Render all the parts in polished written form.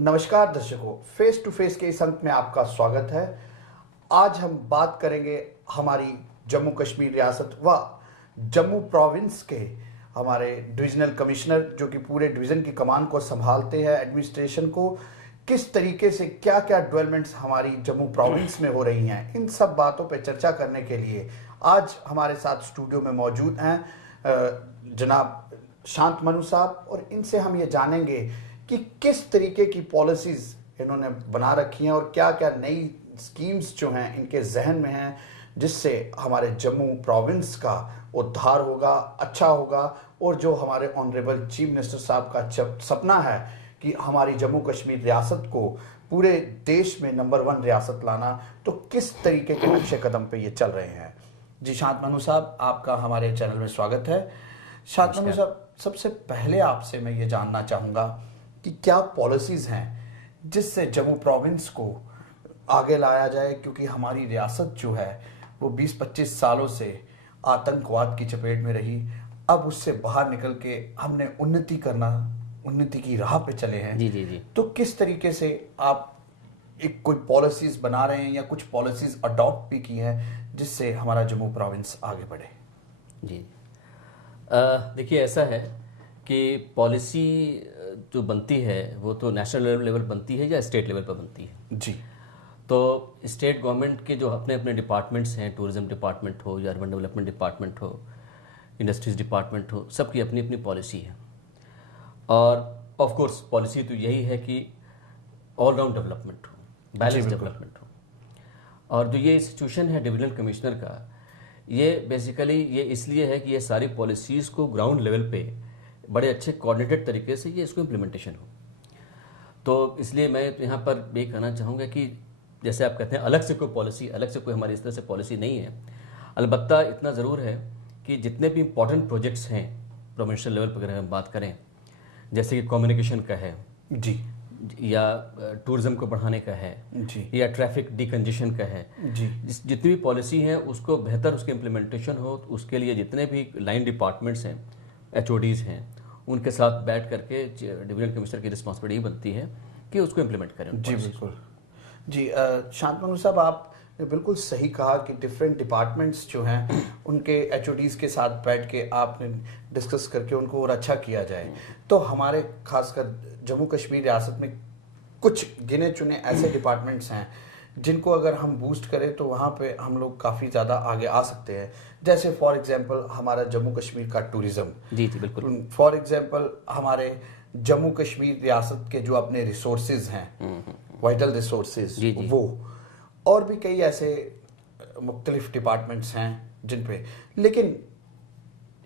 नमस्कार दर्शकों, face to face के इस अंक में आपका स्वागत है। आज हम बात करेंगे हमारी जम्मू कश्मीर रियासत व जम्मू प्रोविंस के हमारे डिविजनल कमिश्नर जो कि पूरे डिवीज़न की कमान को संभालते हैं, एडमिनिस्ट्रेशन को किस तरीके से क्या क्या डेवलपमेंट्स हमारी जम्मू प्रोविंस में हो रही हैं, इन सब बातों पर चर्चा करने के लिए आज हमारे साथ स्टूडियो में मौजूद हैं जनाब शांतमनु साहब, और इनसे हम ये जानेंगे कि किस तरीके की पॉलिसीज इन्होंने बना रखी हैं और क्या क्या नई स्कीम्स जो हैं इनके जहन में हैं, जिससे हमारे जम्मू प्रोविंस का उद्धार होगा, अच्छा होगा। और जो हमारे ऑनरेबल चीफ मिनिस्टर साहब का सपना है कि हमारी जम्मू कश्मीर रियासत को पूरे देश में नंबर 1 रियासत लाना, तो किस तरीके के नक्शे कदम पे ये चल रहे हैं। जी शांतमनु साहब, आपका हमारे चैनल में स्वागत है। शांतमनु साहब, सबसे पहले आपसे मैं ये जानना चाहूँगा कि क्या पॉलिसीज़ हैं जिससे जम्मू प्रोविंस को आगे लाया जाए, क्योंकि हमारी रियासत जो है वो 20-25 सालों से आतंकवाद की चपेट में रही। अब उससे बाहर निकल के हमने उन्नति की राह पे चले हैं। जी। तो किस तरीके से आप एक कोई पॉलिसीज़ बना रहे हैं या कुछ पॉलिसीज़ अडॉप्ट भी की हैं जिससे हमारा जम्मू प्रोविंस आगे बढ़े? जी देखिए, ऐसा है कि पॉलिसी जो बनती है वो तो नेशनल लेवल बनती है या स्टेट लेवल पर बनती है। जी। तो स्टेट गवर्नमेंट के जो अपने अपने डिपार्टमेंट्स हैं, टूरिज्म डिपार्टमेंट हो या अर्बन डेवलपमेंट डिपार्टमेंट हो, इंडस्ट्रीज डिपार्टमेंट हो, सबकी अपनी अपनी पॉलिसी है। और ऑफ कोर्स पॉलिसी तो यही है कि ऑलराउंड डेवलपमेंट हो, बैलेंस डेवलपमेंट हो। और जो ये इंस्टीट्यूशन है डिविजनल कमिश्नर का, ये बेसिकली ये इसलिए है कि ये सारी पॉलिसीज़ को ग्राउंड लेवल पे बड़े अच्छे कोऑर्डिनेटेड तरीके से ये इसको इम्प्लीमेंटेशन हो। तो इसलिए मैं यहाँ पर ये कहना चाहूँगा कि जैसे आप कहते हैं अलग से कोई पॉलिसी, अलग से कोई हमारी इस तरह से पॉलिसी नहीं है। अलबत्ता इतना ज़रूर है कि जितने भी इम्पोर्टेंट प्रोजेक्ट्स हैं प्रोविंशियल लेवल पर अगर हम बात करें, जैसे कि कम्युनिकेशन का है जी, या टूरिज्म को बढ़ाने का है जी, या ट्रैफिक डिकंजेशन का है जी, जितनी भी पॉलिसी है उसको बेहतर उसकी इम्प्लीमेंटेशन हो, तो उसके लिए जितने भी लाइन डिपार्टमेंट्स हैं, HODs हैं, उनके साथ बैठ करके डिविजनल कमिश्नर की रिस्पॉन्सिबिलिटी बनती है कि उसको इम्प्लीमेंट करें। जी बिल्कुल। जी शांतमनु साहब, आपने बिल्कुल सही कहा कि डिफरेंट डिपार्टमेंट्स जो हैं उनके HODs के साथ बैठ के आपने डिस्कस करके उनको और अच्छा किया जाए। तो हमारे खासकर जम्मू कश्मीर रियासत में कुछ गिने चुने ऐसे डिपार्टमेंट्स हैं जिनको अगर हम बूस्ट करें तो वहाँ पे हम लोग काफ़ी ज़्यादा आगे आ सकते हैं। जैसे फॉर एग्जांपल हमारा जम्मू कश्मीर का टूरिज़्म। जी बिल्कुल। फॉर एग्जांपल हमारे जम्मू कश्मीर रियासत के जो अपने रिसोर्सेज हैं, वाइटल रिसोर्सेज, वो और भी कई ऐसे मुख्तलिफ डिपार्टमेंट्स हैं जिन पे, लेकिन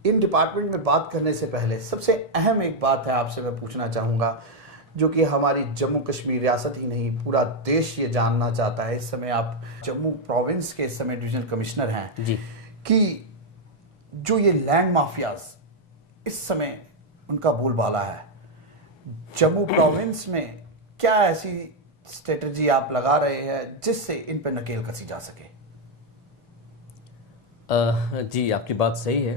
इन डिपार्टमेंट में बात करने से पहले सबसे अहम एक बात है आपसे मैं पूछना चाहूँगा, जो कि हमारी जम्मू कश्मीर रियासत ही नहीं पूरा देश ये जानना चाहता है। इस समय आप जम्मू प्रोविंस के इस समय डिविजनल कमिश्नर हैं जी, कि जो ये लैंड माफियाज इस समय उनका बोलबाला है, जम्मू प्रोविंस में क्या ऐसी स्ट्रेटजी आप लगा रहे हैं जिससे इन पर नकेल कसी जा सके? जी आपकी बात सही है।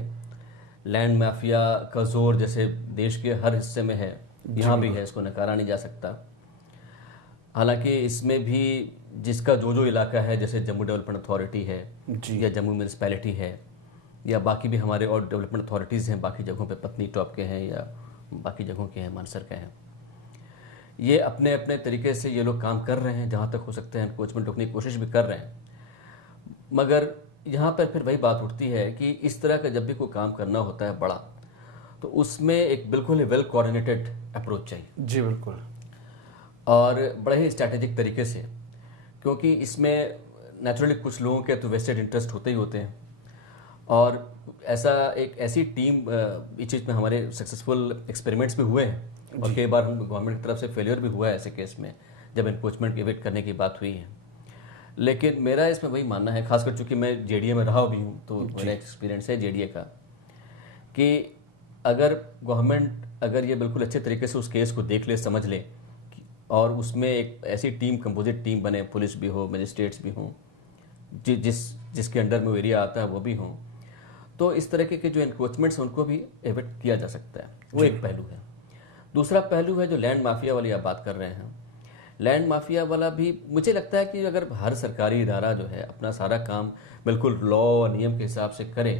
लैंड माफिया का जोर जैसे देश के हर हिस्से में है, यहाँ भी है, इसको नकारा नहीं जा सकता। हालांकि इसमें भी जिसका जो इलाका है, जैसे जम्मू डेवलपमेंट अथॉरिटी है या जम्मू म्यूनिसिपैलिटी है या बाकी भी हमारे और डेवलपमेंट अथॉरिटीज़ हैं, बाकी जगहों पे पत्नी टॉप के हैं या बाकी जगहों के हैं, मानसर के हैं, ये अपने अपने तरीके से ये लोग काम कर रहे हैं। जहाँ तक हो सकते हैं एनक्रोचमेंट रोकने की कोशिश भी कर रहे हैं। मगर यहाँ पर फिर वही बात उठती है कि इस तरह का जब भी कोई काम करना होता है बड़ा, तो उसमें एक बिल्कुल ही वेल कोऑर्डिनेटेड अप्रोच चाहिए। जी बिल्कुल। और बड़े ही स्ट्रैटेजिक तरीके से, क्योंकि इसमें नेचुरली कुछ लोगों के तो वेस्टेड इंटरेस्ट होते ही होते हैं। और ऐसी टीम इस चीज़ में हमारे सक्सेसफुल एक्सपेरिमेंट्स भी हुए हैं और कई बार हम गवर्नमेंट की तरफ से फेलियर भी हुआ है ऐसे केस में, जब एनक्रोचमेंट इवेक्ट करने की बात हुई है। लेकिन मेरा इसमें वही मानना है, खासकर चूंकि मैं JDA में रहा भी हूँ, तो मेरा एक्सपीरियंस है JDA का, कि अगर गवर्नमेंट अगर ये बिल्कुल अच्छे तरीके से उस केस को देख ले, समझ ले, और उसमें एक ऐसी टीम, कंपोजिट टीम बने, पुलिस भी हो, मजिस्ट्रेट्स भी हों, जिसके अंडर में वो एरिया आता है वो भी हों, तो इस तरह के जो एनक्रोचमेंट्स हैं उनको भी एविट किया जा सकता है। वो एक पहलू है। दूसरा पहलू है जो लैंड माफिया वाली आप बात कर रहे हैं, लैंड माफिया वाला भी मुझे लगता है कि अगर हर सरकारी इदारा जो है अपना सारा काम बिल्कुल लॉ और नियम के हिसाब से करे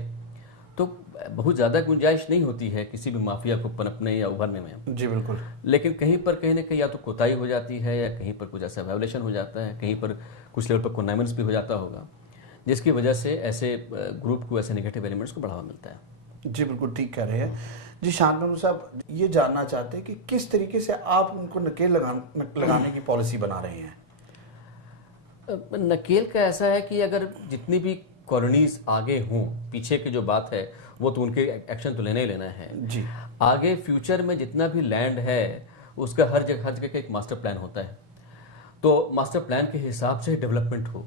तो बहुत ज़्यादा गुंजाइश नहीं होती है किसी भी माफिया को पनपने या उभरने में। जी बिल्कुल। लेकिन कहीं पर कहीं ना कहीं या तो कोताही हो जाती है या कहीं पर कुछ ऐसा वायोलेशन हो जाता है, कहीं पर कुछ लेवल पर कॉन्नाइमेंट्स भी हो जाता होगा, जिसकी वजह से ऐसे ग्रुप को, ऐसे नेगेटिव एलिमेंट्स को बढ़ावा मिलता है। जी बिल्कुल ठीक कह रहे हैं। जी शांतनु साहब, ये जानना चाहते हैं कि किस तरीके से आप उनको नकेल लगाने की पॉलिसी बना रहे हैं? नकेल का ऐसा है कि अगर जितनी भी कॉलोनीज आगे हों, पीछे की जो बात है वो तो उनके एक्शन तो लेना ही लेना है जी। आगे फ्यूचर में जितना भी लैंड है उसका हर जगह का एक मास्टर प्लान होता है, तो मास्टर प्लान के हिसाब से डेवलपमेंट हो।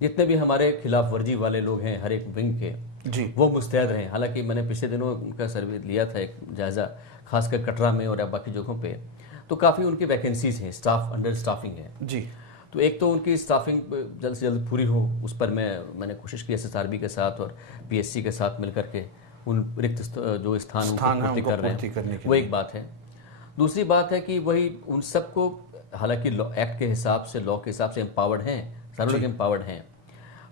जितने भी हमारे खिलाफ वर्जी वाले लोग हैं हर एक विंग के जी वो मुस्तैद रहें। हालांकि मैंने पिछले दिनों उनका सर्वे लिया था, एक जायज़ा, खासकर कटरा में और बाकी जगहों पे, तो काफ़ी उनकी वैकेंसीज हैं, स्टाफ अंडर स्टाफिंग है। जी। तो एक तो उनकी स्टाफिंग जल्द से जल्द पूरी हो, उस पर मैंने कोशिश की SSRB के साथ और PSC के साथ मिलकर के उन रिक्त जो स्थान उनको पूर्ति कर रहे हैं, वो एक बात है। दूसरी बात है कि वही उन सबको, हालांकि एक्ट के हिसाब से, लॉ के हिसाब से एम्पावर्ड हैं, सारे लोग एम्पावर्ड हैं,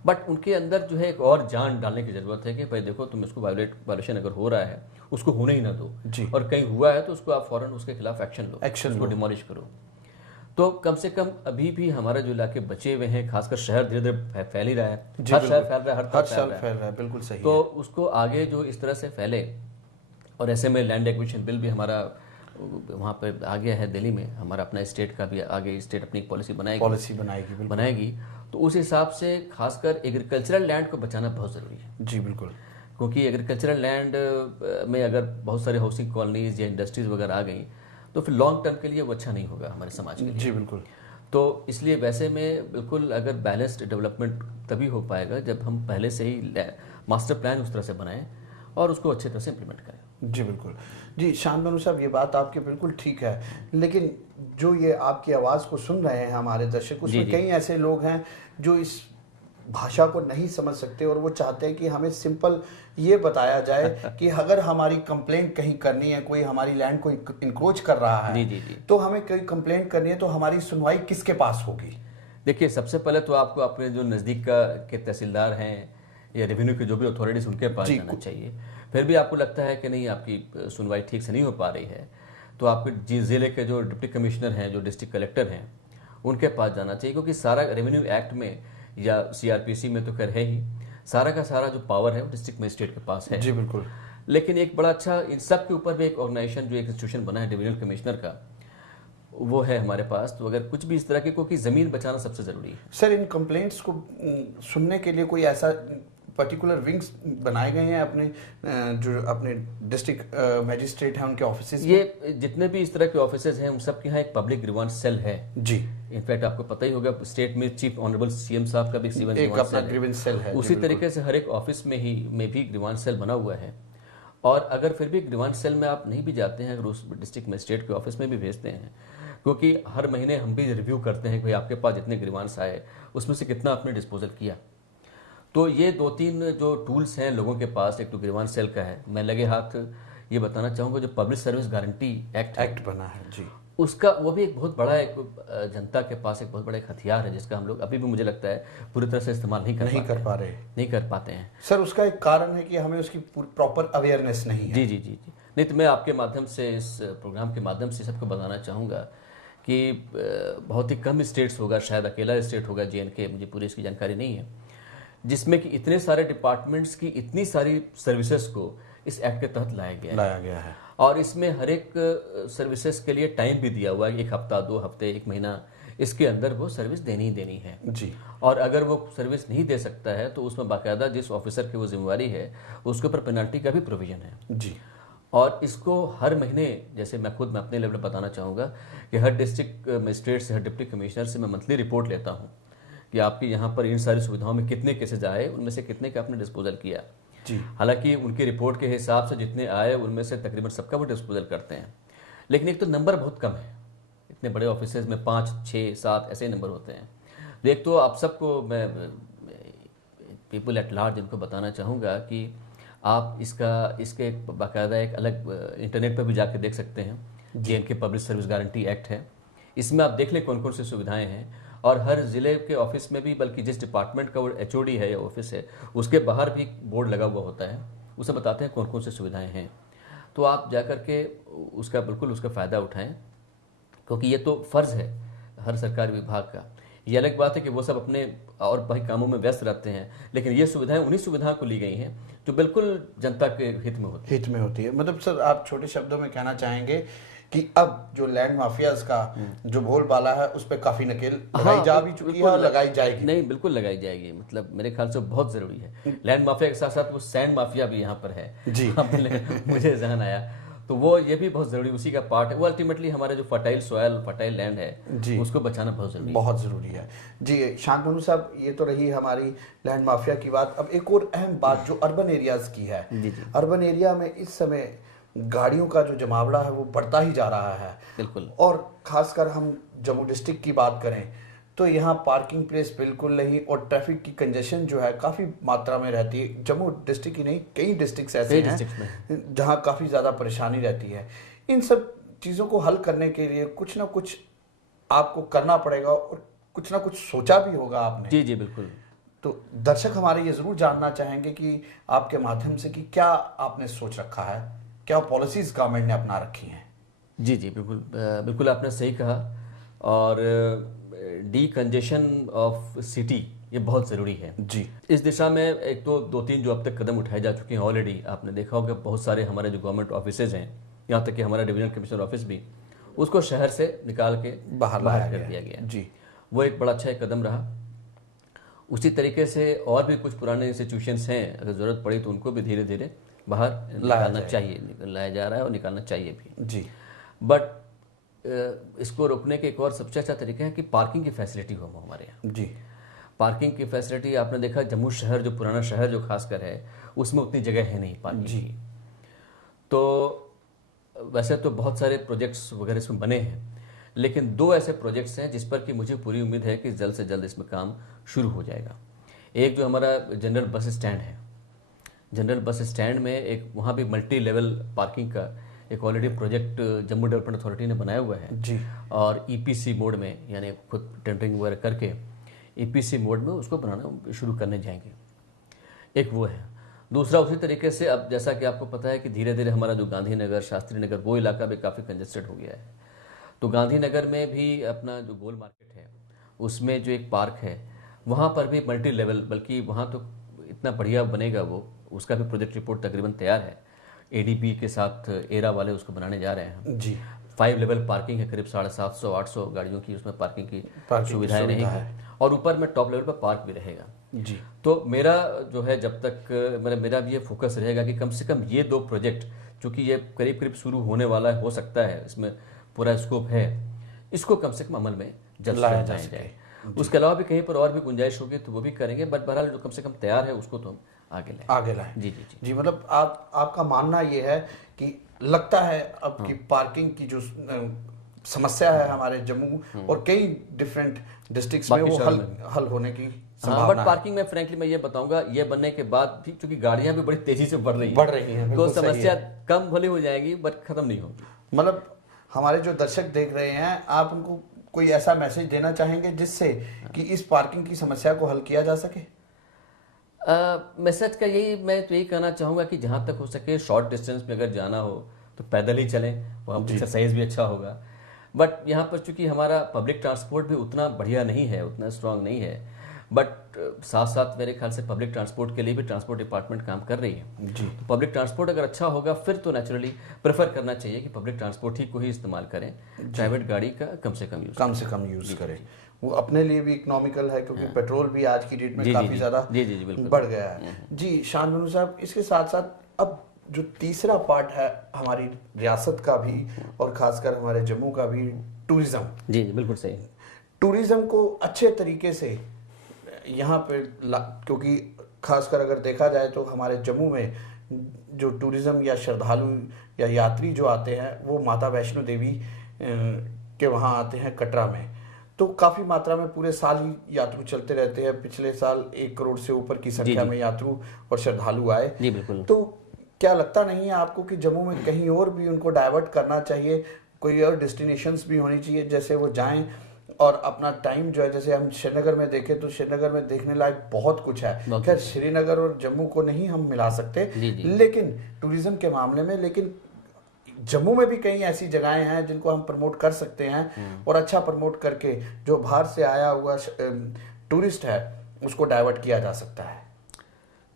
बट उनके अंदर जो है एक और जान डालने की जरूरत है कि भाई देखो तुम इसको वायोलेशन अगर हो रहा है उसको होने ही ना दो जी। और कहीं हुआ है तो उसको आप फौरन उसके खिलाफ एक्शन लो, उसको डिमोलिश करो। तो कम से कम अभी भी हमारा जो इलाके बचे हुए हैं, खासकर शहर धीरे धीरे फैल ही रहा है, हर शहर फैल रहा है, हर साल फैल रहा है, बिल्कुल सही तो उसको आगे जो इस तरह से फैले, और ऐसे में लैंड एक्विजिशन बिल भी हमारा वहाँ पे आ गया है दिल्ली में, हमारा अपना स्टेट का भी आगे स्टेट अपनी पॉलिसी बनाएगी, तो उस हिसाब से खासकर एग्रीकल्चरल लैंड को बचाना बहुत ज़रूरी है। जी बिल्कुल। क्योंकि एग्रीकल्चरल लैंड में अगर बहुत सारे हाउसिंग कॉलोनीज या इंडस्ट्रीज वगैरह आ गई तो फिर लॉन्ग टर्म के लिए वो अच्छा नहीं होगा हमारे समाज के लिए। जी बिल्कुल। तो इसलिए वैसे में बिल्कुल अगर बैलेंस्ड डेवलपमेंट तभी हो पाएगा जब हम पहले से ही मास्टर प्लान उस तरह से बनाएं और उसको अच्छे तरह से इम्प्लीमेंट करें। जी बिल्कुल। जी शांतनु साहब, ये बात आपकी बिल्कुल ठीक है, लेकिन जो ये आपकी आवाज़ को सुन रहे हैं हमारे दर्शक, उसमें कई ऐसे लोग हैं जो इस भाषा को नहीं समझ सकते और वो चाहते हैं कि हमें सिंपल ये बताया जाए कि अगर हमारी कंप्लेंट कहीं करनी है, कोई हमारी लैंड को इंक्रोच कर रहा है, तो हमें कोई कंप्लेंट करनी है तो हमारी सुनवाई किसके पास होगी? देखिए, सबसे पहले तो आपको अपने जो नज़दीक के तहसीलदार हैं या रेवेन्यू के जो भी अथॉरिटीज उनके पास जाना चाहिए। फिर भी आपको लगता है कि नहीं आपकी सुनवाई ठीक से नहीं हो पा रही है तो आपके ज़िले के जो डिप्टी कमिश्नर हैं, जो डिस्ट्रिक्ट कलेक्टर हैं, उनके पास जाना चाहिए, क्योंकि सारा रेवेन्यू एक्ट में या CRPC में तो खैर है ही, सारा का सारा जो पावर है वो डिस्ट्रिक्ट मजिस्ट्रेट के पास है। जी बिल्कुल। लेकिन एक बड़ा अच्छा, इन सब के ऊपर भी एक ऑर्गेनाइजेशन, जो एक इंस्टीट्यूशन बना है डिविजनल कमिश्नर का, वो है हमारे पास। तो अगर कुछ भी इस तरह की, क्योंकि ज़मीन बचाना सबसे ज़रूरी है। सर, इन कंप्लेंट्स को सुनने के लिए कोई ऐसा पर्टिकुलर विंग्स बनाए गए हैं अपने जो अपने डिस्ट्रिक्ट मजिस्ट्रेट हैं उनके ऑफिसेज? ये जितने भी इस तरह के ऑफिसेज हैं उन सब के यहाँ एक पब्लिक ग्रीवांस सेल है। जी। इनफैक्ट आपको पता ही होगा, स्टेट में चीफ ऑनरेबल CM साहब का भी एक अपना ग्रीवेंस सेल है। उसी तरीके से हर एक ऑफिस में भी ग्रीवांस सेल बना हुआ है। और अगर फिर भी ग्रीवांस सेल में आप नहीं भी जाते हैं, अगर उस डिस्ट्रिक्ट मजिस्ट्रेट के ऑफिस में भी भेजते हैं, क्योंकि हर महीने हम भी रिव्यू करते हैं कि भाई आपके पास जितने ग्रीवांस आए उसमें से कितना आपने डिस्पोजल किया। तो ये 2-3 जो टूल्स हैं लोगों के पास, एक तो ग्रीवांस सेल का है, मैं लगे हाथ ये बताना चाहूँगा जो पब्लिक सर्विस गारंटी एक्ट बना है जी, उसका, वो भी एक बहुत बड़ा, एक जनता के पास एक बहुत बड़ा एक हथियार है जिसका हम लोग अभी भी मुझे लगता है पूरी तरह से इस्तेमाल नहीं कर पाते हैं। सर, उसका एक कारण है कि हमें उसकी प्रॉपर अवेयरनेस नहीं है। जी। नहीं तो मैं आपके माध्यम से, इस प्रोग्राम के माध्यम से सबको बताना चाहूँगा कि बहुत ही कम स्टेट्स होगा, शायद अकेला स्टेट होगा JNK, मुझे पूरी इसकी जानकारी नहीं है, जिसमें कि इतने सारे डिपार्टमेंट्स की इतनी सारी सर्विसेज को इस एक्ट के तहत लाया गया है। और इसमें हर एक सर्विसेज के लिए टाइम भी दिया हुआ है, 1 हफ्ता, 2 हफ्ते, 1 महीना, इसके अंदर वो सर्विस देनी ही देनी है जी। और अगर वो सर्विस नहीं दे सकता है तो उसमें बाकायदा जिस ऑफिसर की वो जिम्मेवारी है उसके ऊपर पेनल्टी का भी प्रोविजन है जी। और इसको हर महीने, जैसे मैं अपने लेवल पर बताना चाहूँगा कि हर डिस्ट्रिक्ट मजिस्ट्रेट से, हर डिप्टी कमिश्नर से मैं मंथली रिपोर्ट लेता हूँ कि आपके यहाँ पर इन सारी सुविधाओं में कितने केसेज आए, उनमें से कितने का आपने डिस्पोजल किया जी। हालांकि उनकी रिपोर्ट के हिसाब से जितने आए उनमें से तकरीबन सबका वो डिस्पोजल करते हैं, लेकिन एक तो नंबर बहुत कम है, इतने बड़े ऑफिसेज में 5, 6, 7 ऐसे नंबर होते हैं। तो एक तो आप सबको मैं पीपल एट लार्ज इनको बताना चाहूँगा कि आप इसके बाकायदा एक अलग इंटरनेट पर भी जाके देख सकते हैं। JNK public service guarantee act है, इसमें आप देख लें कौन कौन सी सुविधाएं हैं, और हर ज़िले के ऑफिस में भी, बल्कि जिस डिपार्टमेंट का वो एचओडी है या ऑफिस है, उसके बाहर भी बोर्ड लगा हुआ होता है, उसे बताते हैं कौन कौन सी सुविधाएं हैं। तो आप जाकर के उसका बिल्कुल उसका फ़ायदा उठाएं, क्योंकि ये तो फ़र्ज़ है हर सरकारी विभाग का। ये अलग बात है कि वो सब अपने और बाकी कामों में व्यस्त रहते हैं, लेकिन ये सुविधाएं उन्हीं सुविधाओं को ली गई हैं जो बिल्कुल जनता के हित में होती है। मतलब सर, आप छोटे शब्दों में कहना चाहेंगे कि अब जो लैंड माफियाज का जो बोलबाला है उस पर काफी नकेल लगाई जा भी चुकी है और लगाई जाएगी। नहीं, बिल्कुल लगाई जाएगी, मतलब मेरे ख्याल से बहुत ज़रूरी है। लैंड माफिया के साथ साथ वो सैंड माफिया भी यहाँ पर है जी। मुझे जहन आया, तो वो ये भी बहुत ज़रूरी, उसी का पार्ट है। वो अल्टीमेटली हमारे जो फर्टाइल सॉयल, फर्टाइल लैंड है, उसको बचाना बहुत ज़रूरी है। बहुत ज़रूरी है जी। शांतनु साहब, ये तो रही हमारी लैंड माफिया की बात। अब एक और अहम बात जो अर्बन एरियाज की है। जी। अर्बन एरिया में इस समय गाड़ियों का जो जमावड़ा है वो बढ़ता ही जा रहा है। बिल्कुल। और खासकर हम जम्मू डिस्ट्रिक्ट की बात करें तो यहाँ पार्किंग प्लेस बिल्कुल नहीं, और ट्रैफिक की कंजेशन जो है काफ़ी मात्रा में रहती है। जम्मू डिस्ट्रिक्ट ही नहीं, कई डिस्ट्रिक्ट्स ऐसे हैं जहाँ काफ़ी ज़्यादा परेशानी रहती है। इन सब चीज़ों को हल करने के लिए कुछ ना कुछ आपको करना पड़ेगा, और कुछ ना कुछ सोचा भी होगा आपने। जी बिल्कुल। तो दर्शक हमारे ये ज़रूर जानना चाहेंगे कि आपके माध्यम से कि क्या आपने सोच रखा है, क्या पॉलिसीज़ गवर्नमेंट ने अपना रखी हैं। जी बिल्कुल, बिल्कुल आपने सही कहा। और डी कंजेशन ऑफ सिटी ये बहुत ज़रूरी है जी। इस दिशा में एक तो 2-3 जो अब तक कदम उठाए जा चुके हैं ऑलरेडी। आपने देखा होगा बहुत सारे हमारे जो गवर्नमेंट ऑफिसेज हैं, यहाँ तक कि हमारा डिवीजनल कमिश्नर ऑफिस भी, उसको शहर से निकाल के बाहर कर दिया गया जी। वो एक बड़ा अच्छा कदम रहा। उसी तरीके से और भी कुछ पुराने इंस्टीट्यूशंस हैं, अगर ज़रूरत पड़ी तो उनको भी धीरे धीरे बाहर निकालना चाहिए, लाया जा रहा है और निकालना चाहिए भी जी। बट इसको रोकने के एक और सबसे अच्छा तरीका है कि पार्किंग की फैसिलिटी हो हमारे यहाँ जी। पार्किंग की फैसिलिटी आपने देखा जम्मू शहर, जो पुराना शहर जो खासकर है, उसमें उतनी जगह है नहीं पार्किंग की। तो वैसे तो बहुत सारे प्रोजेक्ट्स वगैरह इसमें बने हैं, लेकिन 2 ऐसे प्रोजेक्ट्स हैं जिस पर कि मुझे पूरी उम्मीद है कि जल्द से जल्द इसमें काम शुरू हो जाएगा। एक जो हमारा जनरल बस स्टैंड है, जनरल बस स्टैंड में एक वहाँ भी मल्टी लेवल पार्किंग का एक already project Jammu development authority ने बनाया हुआ है जी। और ईपीसी मोड में, यानी खुद टेंडरिंग वगैरह करके ईपीसी मोड में उसको बनाना शुरू करने जाएंगे। एक वो है। दूसरा उसी तरीके से, अब जैसा कि आपको पता है कि धीरे धीरे हमारा जो गांधीनगर, शास्त्री नगर, वो इलाका भी काफ़ी कंजेस्टेड हो गया है। तो गांधीनगर में भी अपना जो गोल मार्केट है उसमें जो एक पार्क है, वहाँ पर भी मल्टी लेवल, बल्कि वहाँ तो इतना बढ़िया बनेगा वो, उसका भी प्रोजेक्ट रिपोर्ट तकरीबन तैयार है। एडीबी के साथ एरा वाले उसको बनाने जा रहे हैं जी। 5 लेवल पार्किंग है, करीब 750-800 गाड़ियों की उसमें पार्किंग की सुविधाएं रहेंगी, और ऊपर में टॉप लेवल पर पार्क भी रहेगा जी। तो मेरा जो है, जब तक मेरा भी ये फोकस रहेगा कि कम से कम ये 2 प्रोजेक्ट, चूँकि ये करीब करीब शुरू होने वाला हो सकता है, इसमें पूरा स्कोप है, इसको कम से कम अमल में जल्द लाया जाए। उसके अलावा भी कहीं पर और भी गुंजाइश होगी तो वो भी करेंगे, बट बहरहाल जो कम से कम तैयार है उसको तो हम आगे लाएं। जी। मतलब आपका मानना ये है कि लगता है अब की पार्किंग की जो समस्या है हमारे जम्मू और कई डिफरेंट डिस्ट्रिक्ट्स में वो हल होने की संभावना है। बट पार्किंग में फ्रैंकली मैं ये बताऊंगा, ये बनने के बाद भी क्योंकि गाड़ियां भी बड़ी तेजी से बढ़ रही हैं तो समस्या कम भले हो जाएगी बट खत्म नहीं होगी। मतलब हमारे जो दर्शक देख रहे हैं, आप उनको कोई ऐसा मैसेज देना चाहेंगे जिससे कि इस पार्किंग की समस्या को हल किया जा सके? मैसेज का यही कहना चाहूँगा कि जहाँ तक हो सके शॉर्ट डिस्टेंस में अगर जाना हो तो पैदल ही चलें, वहाँ पर एक्सरसाइज भी अच्छा होगा। बट यहाँ पर चूंकि हमारा पब्लिक ट्रांसपोर्ट भी उतना बढ़िया नहीं है, उतना स्ट्रांग नहीं है, बट साथ साथ मेरे ख्याल से पब्लिक ट्रांसपोर्ट के लिए भी ट्रांसपोर्ट डिपार्टमेंट काम कर रही है जी। तो पब्लिक ट्रांसपोर्ट अगर अच्छा होगा फिर तो नेचुरली प्रेफर करना चाहिए कि पब्लिक ट्रांसपोर्ट ही को ही इस्तेमाल करें, प्राइवेट गाड़ी का कम से कम यूज़ करें। वो अपने लिए भी इकोनॉमिकल है, क्योंकि पेट्रोल भी आज की डेट में काफ़ी ज़्यादा बढ़ गया है। जी शांतनु साहब, इसके साथ साथ अब जो तीसरा पार्ट है हमारी रियासत का भी और खासकर हमारे जम्मू का भी, टूरिज़्म। जी बिल्कुल सही। टूरिज़्म को अच्छे तरीके से यहाँ पे क्योंकि खासकर अगर देखा जाए तो हमारे जम्मू में जो टूरिज़्म या श्रद्धालु या यात्री जो आते हैं वो माता वैष्णो देवी के वहाँ आते हैं कटरा में, तो काफ़ी मात्रा में पूरे साल ही यात्रु चलते रहते हैं। पिछले साल 1 करोड़ से ऊपर की संख्या में यात्रु और श्रद्धालु आए। जी बिल्कुल। तो क्या लगता नहीं है आपको कि जम्मू में कहीं और भी उनको डाइवर्ट करना चाहिए कोई और डेस्टिनेशंस भी होनी चाहिए, जैसे वो जाएं और अपना टाइम जो है, जैसे हम श्रीनगर में देखें तो श्रीनगर में देखने लायक बहुत कुछ है। खैर श्रीनगर और जम्मू को नहीं हम मिला सकते, लेकिन टूरिज्म के मामले में, लेकिन जम्मू में भी कई ऐसी जगहें हैं जिनको हम प्रमोट कर सकते हैं और अच्छा प्रमोट करके जो बाहर से आया हुआ टूरिस्ट है उसको डाइवर्ट किया जा सकता है।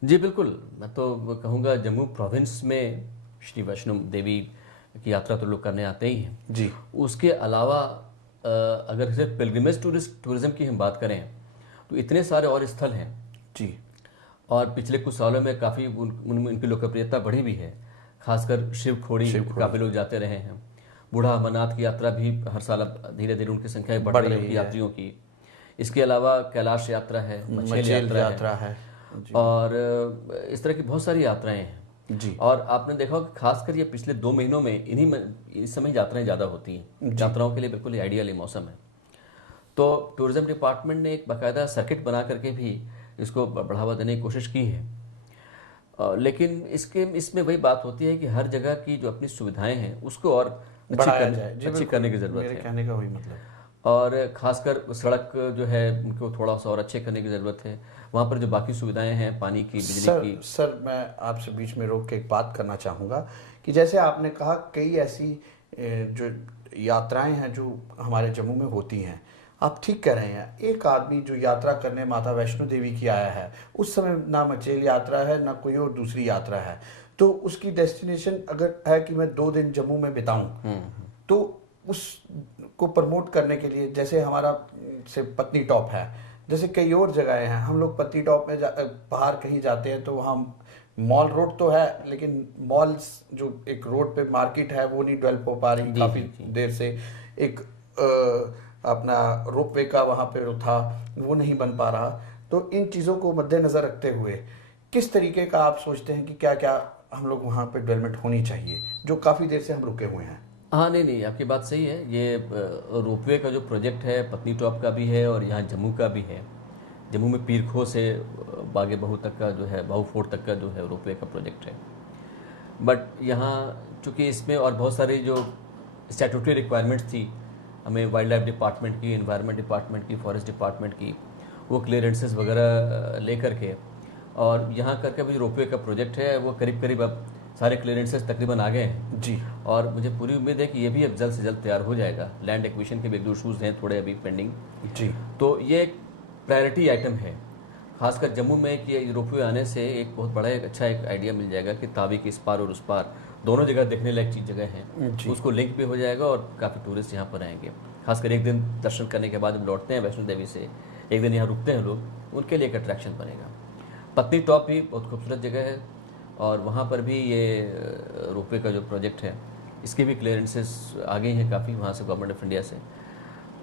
जी बिल्कुल, मैं तो कहूँगा जम्मू प्रोविंस में श्री वैष्णो देवी की यात्रा तो लोग करने आते ही हैं जी। उसके अलावा अगर सिर्फ पिलग्रिमेज टूरिज्म की हम बात करें तो इतने सारे और स्थल हैं जी, और पिछले कुछ सालों में काफ़ी उनकी लोकप्रियता बढ़ी भी है। खासकर शिवखोड़ी काफ़ी लोग जाते रहे हैं। बूढ़ा अमरनाथ की यात्रा भी हर साल धीरे धीरे उनकी संख्या बढ़ रही है यात्रियों की। इसके अलावा कैलाश यात्रा है, मछेल यात्रा है और इस तरह की बहुत सारी यात्राएं हैं जी। और आपने देखा कि खासकर ये पिछले 2 महीनों में इस समय यात्राएं ज़्यादा होती हैं। यात्राओं के लिए बिल्कुल आइडियल मौसम है। तो टूरिज्म डिपार्टमेंट ने एक बाकायदा सर्किट बना करके भी इसको बढ़ावा देने की कोशिश की है। लेकिन इसमें वही बात होती है कि हर जगह की जो अपनी सुविधाएं हैं उसको और अच्छी करने की जरूरत है। कहने का वही मतलब। और खासकर सड़क जो है उनको थोड़ा सा और अच्छे करने की ज़रूरत है। वहाँ पर जो बाकी सुविधाएं हैं पानी की, बिजली की। सर मैं आपसे बीच में रोक के एक बात करना चाहूँगा कि जैसे आपने कहा कई ऐसी जो यात्राएं हैं जो हमारे जम्मू में होती हैं, आप ठीक कह रहे हैं। एक आदमी जो यात्रा करने माता वैष्णो देवी की आया है, उस समय ना मचेल यात्रा है ना कोई और दूसरी यात्रा है, तो उसकी डेस्टिनेशन अगर है कि मैं 2 दिन जम्मू में बिताऊं, तो उसको प्रमोट करने के लिए जैसे हमारा से पत्नी टॉप है, जैसे कई और जगहें हैं, हम लोग पत्नी टॉप में बाहर कहीं जाते हैं तो हम मॉल रोड तो है लेकिन मॉल्स जो एक रोड पे मार्केट है वो नहीं डेवलप हो पा रही काफ़ी देर से। एक अपना रोपवे का वहाँ पे था वो नहीं बन पा रहा। तो इन चीज़ों को मद्देनज़र रखते हुए किस तरीके का आप सोचते हैं कि क्या क्या हम लोग वहाँ पे डेवलपमेंट होनी चाहिए जो काफ़ी देर से हम रुके हुए हैं? हाँ नहीं आपकी बात सही है। ये रोपवे का जो प्रोजेक्ट है पत्नी टॉप का भी है और यहाँ जम्मू का भी है। जम्मू में पीरखो से बागे बहू तक का जो है, बहू फोर्ट तक का जो है रोपवे का प्रोजेक्ट है। बट यहाँ चूँकि इसमें और बहुत सारी जो स्टैट्यूटरी रिक्वायरमेंट्स थी, हमें वाइल्ड लाइफ डिपार्टमेंट की, एनवायरनमेंट डिपार्टमेंट की, फॉरेस्ट डिपार्टमेंट की, वो क्लियरेंसेस वगैरह ले करके और यहाँ करके भी रोपवे का प्रोजेक्ट है वो करीब करीब अब सारे क्लियरेंसेस तकरीबन आ गए हैं जी। और मुझे पूरी उम्मीद है कि ये भी अब जल्द से जल्द तैयार हो जाएगा। लैंड एक्विजिशन के भी 1-2 इशूज़ हैं थोड़े अभी पेंडिंग जी। तो ये एक प्रायोरिटी आइटम है। खासकर जम्मू में कि रोपवे आने से एक बहुत बड़ा एक अच्छा एक आइडिया मिल जाएगा कि तावी के इस पार और उस पार दोनों जगह देखने लायक चीज़ जगह हैं, उसको लिंक भी हो जाएगा और काफ़ी टूरिस्ट यहाँ पर आएंगे। खासकर एक दिन दर्शन करने के बाद हम लौटते हैं वैष्णो देवी से, एक दिन यहाँ रुकते हैं लोग, उनके लिए एक अट्रैक्शन बनेगा। पत्नी टॉप भी बहुत खूबसूरत जगह है और वहाँ पर भी ये रोपवे का जो प्रोजेक्ट है इसके भी क्लियरेंसेस आ गई हैं काफ़ी वहाँ से, गवर्नमेंट ऑफ इंडिया से।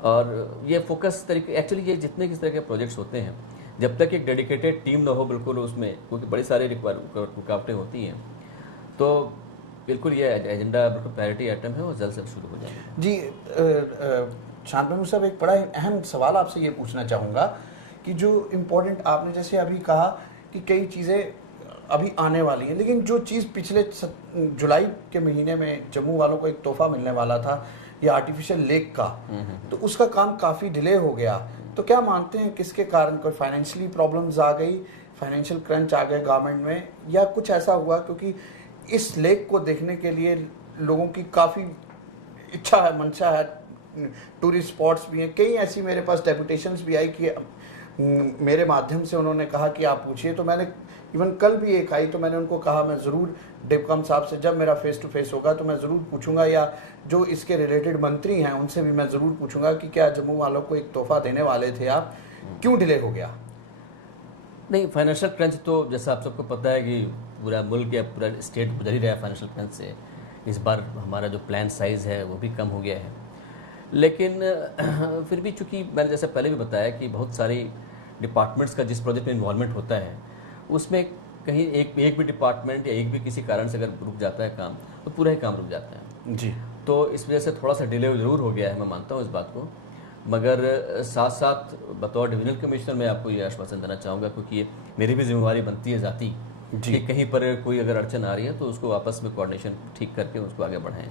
और ये फोकस तरीके एक्चुअली ये जितने किस तरह के प्रोजेक्ट्स होते हैं जब तक एक डेडिकेटेड टीम ना हो बिल्कुल उसमें, क्योंकि बड़ी सारी रुकावटें होती हैं, तो बिल्कुल ये एजेंडा बिल्कुल प्रायोरिटी आइटम है और जल्द से शुरू हो जाएगा। जी शांतनु साहब, एक बड़ा अहम सवाल आपसे ये पूछना चाहूँगा कि जो इम्पोर्टेंट आपने जैसे अभी कहा कि कई चीज़ें अभी आने वाली हैं, लेकिन जो चीज़ पिछले जुलाई के महीने में जम्मू वालों को एक तोहफा मिलने वाला था ये आर्टिफिशियल लेक का, तो उसका काम काफ़ी डिले हो गया। तो क्या मानते हैं किसके कारण? कोई फाइनेंशियली प्रॉब्लम्स आ गई, फाइनेंशियल क्रंच आ गए गवर्नमेंट में, या कुछ ऐसा हुआ? क्योंकि इस लेक को देखने के लिए लोगों की काफ़ी इच्छा है, मंशा है, टूरिस्ट स्पॉट्स भी हैं, कई ऐसी मेरे पास डेपुटेशंस भी आई कि मेरे माध्यम से उन्होंने कहा कि आप पूछिए। तो मैंने इवन कल भी एक आई तो मैंने उनको कहा मैं ज़रूर डिपकम साहब से जब मेरा फेस टू फेस होगा तो मैं ज़रूर पूछूंगा, या जो इसके रिलेटेड मंत्री हैं उनसे भी मैं ज़रूर पूछूंगा कि क्या जम्मू वालों को एक तोहफा देने वाले थे आप, क्यों डिले हो गया? नहीं, फाइनेंशियल क्रंच तो जैसा आप सबको पता है कि पूरा मुल्क या पूरा स्टेट गुजर ही रहा है फाइनेंशियल क्रंच से। इस बार हमारा जो प्लान साइज़ है वो भी कम हो गया है, लेकिन फिर भी चूँकि मैंने जैसे पहले भी बताया कि बहुत सारी डिपार्टमेंट्स का जिस प्रोजेक्ट में इन्वॉल्वमेंट होता है उसमें कहीं एक भी डिपार्टमेंट या एक भी किसी कारण से अगर रुक जाता है काम तो पूरा ही काम रुक जाता है जी। तो इस वजह से थोड़ा सा डिले ज़रूर हो गया है, मैं मानता हूँ इस बात को। मगर साथ साथ बतौर डिविजनल कमिश्नर मैं आपको ये आश्वासन देना चाहूँगा, क्योंकि ये मेरी भी जिम्मेवारी बनती है ज़ाती कि कहीं पर कोई अगर अड़चन आ रही है तो उसको आपस में कोऑर्डिनेशन ठीक करके उसको आगे बढ़ाएं।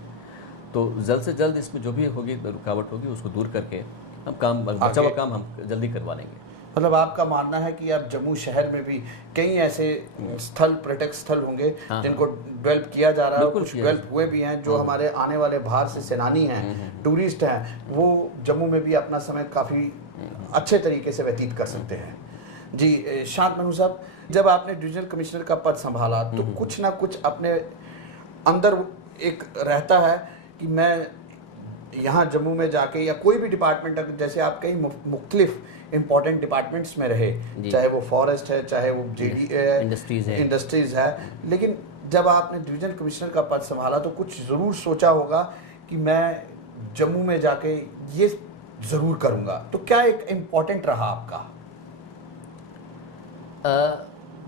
तो जल्द से जल्द इसमें जो भी होगी रुकावट होगी उसको दूर करके हम काम बचा हुआ काम हम जल्दी करवा लेंगे। मतलब आपका मानना है कि अब जम्मू शहर में भी कई ऐसे स्थल, पर्यटक स्थल होंगे जिनको डेवलप किया जा रहा है, कुछ डेवलप हुए भी हैं, जो हमारे आने वाले बाहर से सेनानी हैं, टूरिस्ट हैं, वो जम्मू में भी अपना समय काफ़ी अच्छे तरीके से व्यतीत कर सकते हैं। जी शांतनु साहब, जब आपने डिविजनल कमिश्नर का पद संभाला तो कुछ ना कुछ अपने अंदर एक रहता है कि मैं यहाँ जम्मू में जाके या कोई भी डिपार्टमेंट, जैसे आप कई मुख्तलिफ इंपॉर्टेंट डिपार्टमेंट्स में रहे, चाहे वो फॉरेस्ट है, चाहे वो इंडस्ट्रीज है, लेकिन जब आपने डिवीजन कमिश्नर का पद संभाला तो कुछ ज़रूर सोचा होगा कि मैं जम्मू में जाके ये ज़रूर करूँगा। तो क्या एक इम्पॉर्टेंट रहा आपका?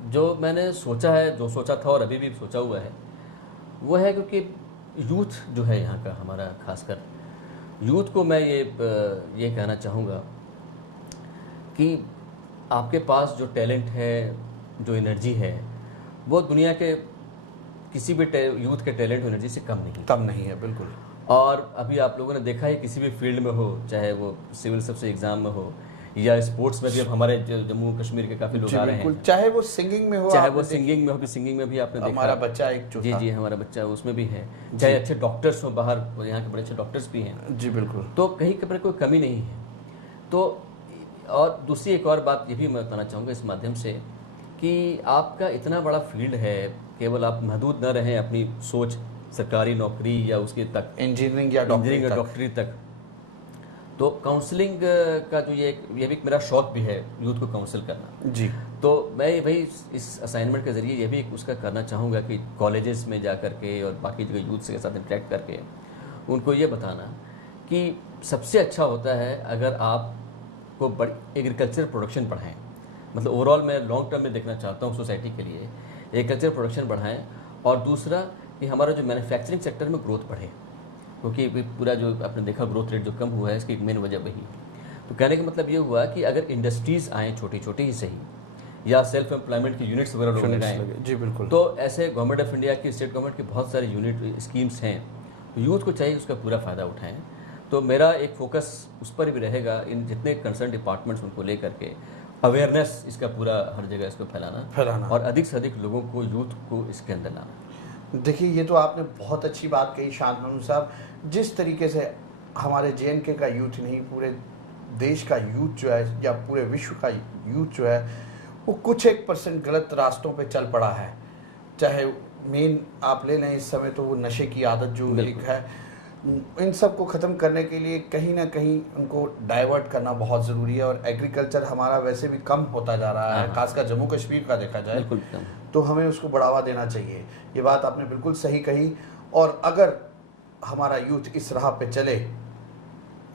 जो मैंने सोचा है, जो सोचा था और अभी भी सोचा हुआ है, वो है क्योंकि यूथ जो है यहाँ का हमारा, खासकर यूथ को मैं ये कहना चाहूँगा कि आपके पास जो टैलेंट है, जो एनर्जी है, वो दुनिया के किसी भी यूथ के टैलेंट एनर्जी से कम नहीं है। बिल्कुल। और अभी आप लोगों ने देखा है किसी भी फील्ड में हो, चाहे वो सिविल सर्विस एग्जाम में हो या स्पोर्ट्स में भी, अब हमारे जम्मू कश्मीर के काफ़ी लोग आ रहे हैं, चाहे वो सिंगिंग में हो, सिंगिंग में भी आपने देखा, हमारा बच्चा एक जी हमारा बच्चा उसमें भी है, चाहे अच्छे डॉक्टर्स हो, बाहर यहाँ के बड़े अच्छे डॉक्टर्स भी हैं। जी बिल्कुल। तो कहीं पर कोई कमी नहीं है। तो और दूसरी एक और बात ये भी मैं बताना चाहूँगा इस माध्यम से कि आपका इतना बड़ा फील्ड है, केवल आप महदूद न रहें अपनी सोच सरकारी नौकरी या उसके तक, इंजीनियरिंग या डॉक्टरी तक। तो काउंसलिंग का जो ये भी मेरा शौक भी है, यूथ को काउंसिल करना। जी। तो मैं भाई इस असाइनमेंट के ज़रिए ये भी उसका करना चाहूँगा कि कॉलेजेस में जा करके और बाकी जगह यूथ के साथ इंटरेक्ट करके उनको ये बताना कि सबसे अच्छा होता है अगर आप को बड़ी एग्रीकल्चर प्रोडक्शन बढ़ाएं। मतलब ओवरऑल मैं लॉन्ग टर्म में देखना चाहता हूँ सोसाइटी के लिए एग्रीकल्चर प्रोडक्शन बढ़ाएं, और दूसरा कि हमारा जो मैन्युफैक्चरिंग सेक्टर में ग्रोथ बढ़े, क्योंकि पूरा जो आपने देखा ग्रोथ रेट जो कम हुआ है, इसकी मेन वजह वही। तो कहने का मतलब ये हुआ कि अगर इंडस्ट्रीज़ आएँ छोटी छोटी ही सही, या सेल्फ एम्प्लॉयमेंट की यूनिट्स वगैरह लोग लगाएं। जी बिल्कुल। तो ऐसे गवर्नमेंट ऑफ इंडिया की, स्टेट गवर्नमेंट की बहुत सारी यूनिट स्कीम्स हैं, यूथ को चाहिए उसका पूरा फ़ायदा उठाएं। तो मेरा एक फोकस उस पर भी रहेगा, इन जितने कंसर्न डिपार्टमेंट्स उनको ले करके अवेयरनेस इसका पूरा हर जगह इसको फैलाना और अधिक से अधिक लोगों को, यूथ को इसके अंदर लाना। देखिए, ये तो आपने बहुत अच्छी बात कही शांतनु साहब। जिस तरीके से हमारे JNK का यूथ नहीं, पूरे देश का यूथ जो है या पूरे विश्व का यूथ जो है, वो कुछ 1% गलत रास्तों पे चल पड़ा है। चाहे मेन आप ले लें इस समय तो वो नशे की आदत जो एक है, इन सब को ख़त्म करने के लिए कहीं ना कहीं उनको डाइवर्ट करना बहुत ज़रूरी है। और एग्रीकल्चर हमारा वैसे भी कम होता जा रहा है, खासकर जम्मू कश्मीर का देखा जाए तो हमें उसको बढ़ावा देना चाहिए। ये बात आपने बिल्कुल सही कही। और अगर हमारा यूथ इस राह पे चले,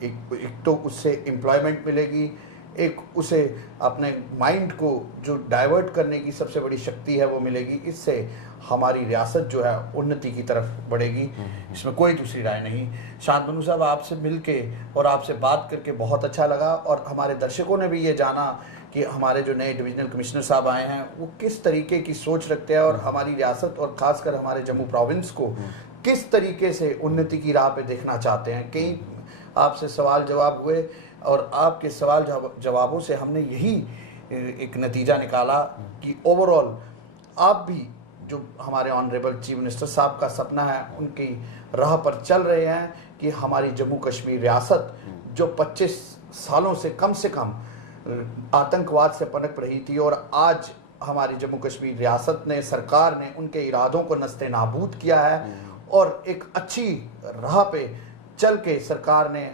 एक तो उससे एम्प्लॉयमेंट मिलेगी, एक उसे अपने माइंड को जो डाइवर्ट करने की सबसे बड़ी शक्ति है वो मिलेगी। इससे हमारी रियासत जो है उन्नति की तरफ बढ़ेगी, इसमें कोई दूसरी राय नहीं। शांतनु साहब, आपसे मिलके और आपसे बात करके बहुत अच्छा लगा, और हमारे दर्शकों ने भी ये जाना कि हमारे जो नए डिविजनल कमिश्नर साहब आए हैं वो किस तरीके की सोच रखते हैं और हमारी रियासत और ख़ासकर हमारे जम्मू प्रोविंस को किस तरीके से उन्नति की राह पे देखना चाहते हैं। कई आपसे सवाल जवाब हुए और आपके सवाल जवाबों से हमने यही एक नतीजा निकाला कि ओवरऑल आप भी जो हमारे ऑनरेबल चीफ मिनिस्टर साहब का सपना है उनकी राह पर चल रहे हैं कि हमारी जम्मू कश्मीर रियासत जो 25 सालों से कम आतंकवाद से पनप रही थी, और आज हमारी जम्मू कश्मीर रियासत ने, सरकार ने उनके इरादों को नस्ते नाबूद किया है और एक अच्छी राह पे चल के सरकार ने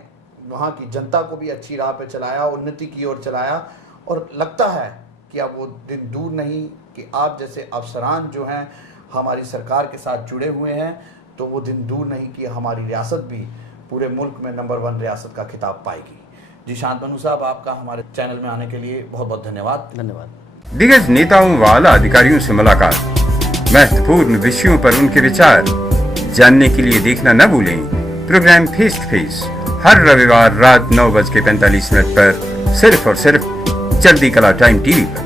वहाँ की जनता को भी अच्छी राह पे चलाया, उन्नति की ओर चलाया। और लगता है कि अब वो दिन दूर नहीं कि आप जैसे अफसरान जो हैं हमारी सरकार के साथ जुड़े हुए हैं, तो वो दिन दूर नहीं कि हमारी रियासत भी पूरे मुल्क में नंबर 1 रियासत का खिताब पाएगी। जी शांतनु साहब, आपका हमारे चैनल में आने के लिए बहुत बहुत धन्यवाद। दिग्गज नेताओं व आला अधिकारियों से मुलाकात, महत्वपूर्ण विषयों पर उनके विचार जानने के लिए देखना न भूलें प्रोग्राम फेस टू फेस, हर रविवार रात 9:45 पर सिर्फ और सिर्फ चढ़ती कला टाइम TV पर।